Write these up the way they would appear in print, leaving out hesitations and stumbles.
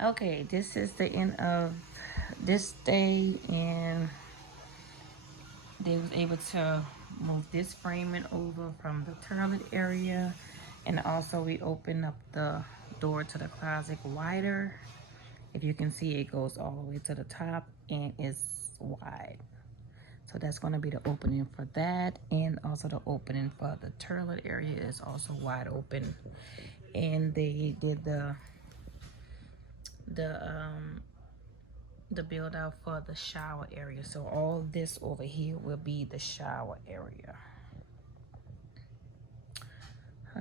Okay, this is the end of this day, and they was able to move this framing over from the toilet area, and also we opened up the door to the closet wider. If you can see, it goes all the way to the top and it's wide. So that's going to be the opening for that, and also the opening for the toilet area is also wide open. And they did the um the build out for the shower area. So all this over here will be the shower area.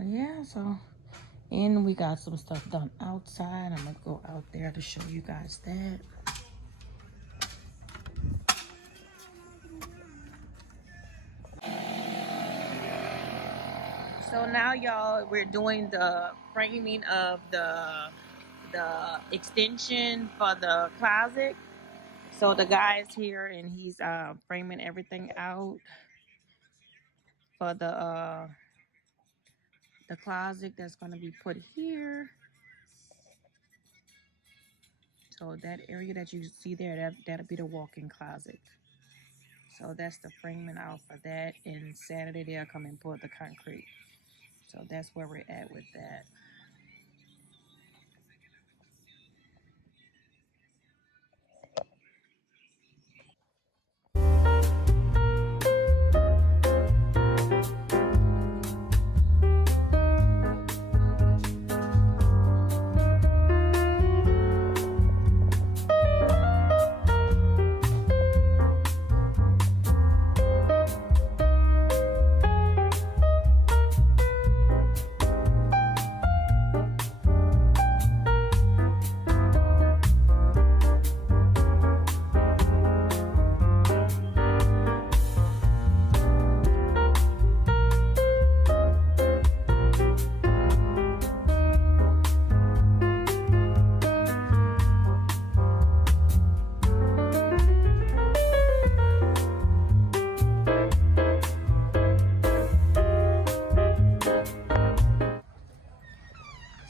Yeah, so and we got some stuff done outside. I'm gonna go out there to show you guys that. So now, y'all, we're doing the framing of the extension for the closet. So the guy is here and he's framing everything out for the closet that's gonna be put here. So that area that you see there, that'll be the walk-in closet. So that's the framing out for that. And Saturday they'll come and pour the concrete. So that's where we're at with that.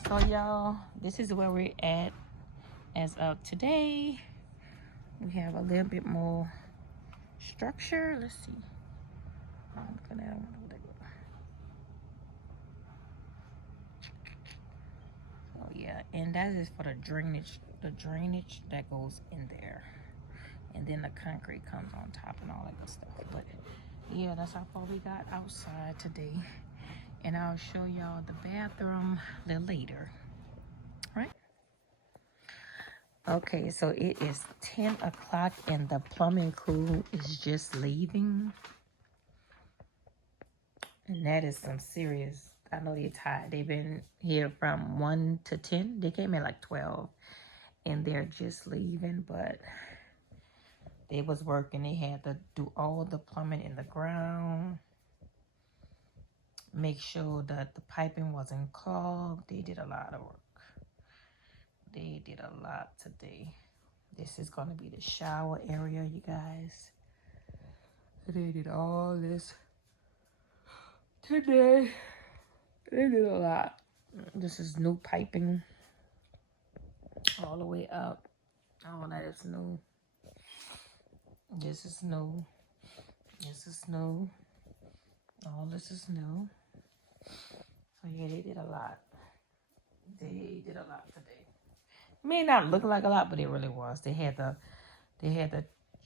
So y'all, this is where we're at as of today. We have a little bit more structure. Let's see. I'm looking at Oh yeah, and that is for the drainage that goes in there. And then the concrete comes on top and all that good stuff. But yeah, that's how far we got outside today. And I'll show y'all the bathroom a little later. Right? Okay, so it is 10 o'clock and the plumbing crew is just leaving. And that is some serious. I know they're tired. They've been here from 1 to 10. They came at like 12 and they're just leaving, but they was working. They had to do all the plumbing in the ground, make sure that the piping wasn't clogged. They did a lot of work. They did a lot today. This is going to be the shower area, you guys. They did all this today. They did a lot. This is new piping all the way up. All that is new. This is new. This is new. All this is new. So yeah, they did a lot. They did a lot today. May not look like a lot, but it really was. They had to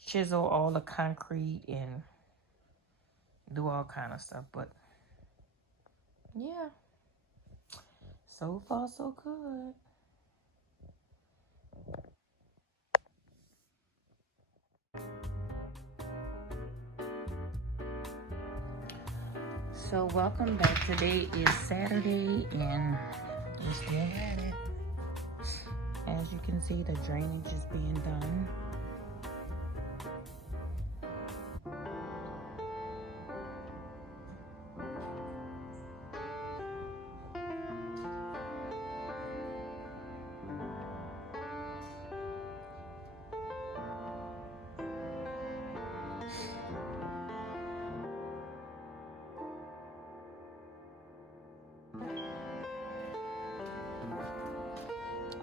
chisel all the concrete and do all kind of stuff. But yeah, so far so good. So welcome back. Today is Saturday and we're still at it. As you can see, the drainage is being done.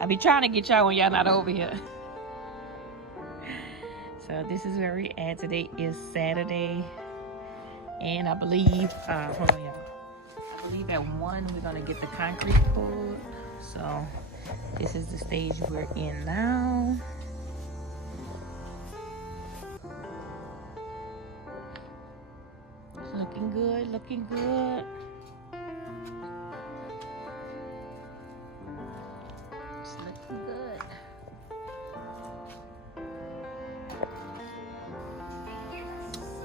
I be trying to get y'all when y'all not over here. So this is where we at. Today is Saturday. And I believe, hold on y'all. I believe at 1 we're gonna get the concrete poured. So this is the stage we're in now. It's looking good, looking good. It's looking good.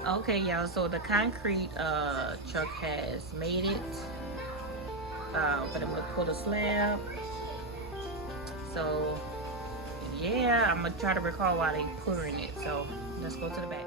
Okay, y'all, so the concrete truck has made it. But I'm gonna put a slab. So yeah, I'm gonna try to recall why they pouring it. So let's go to the back.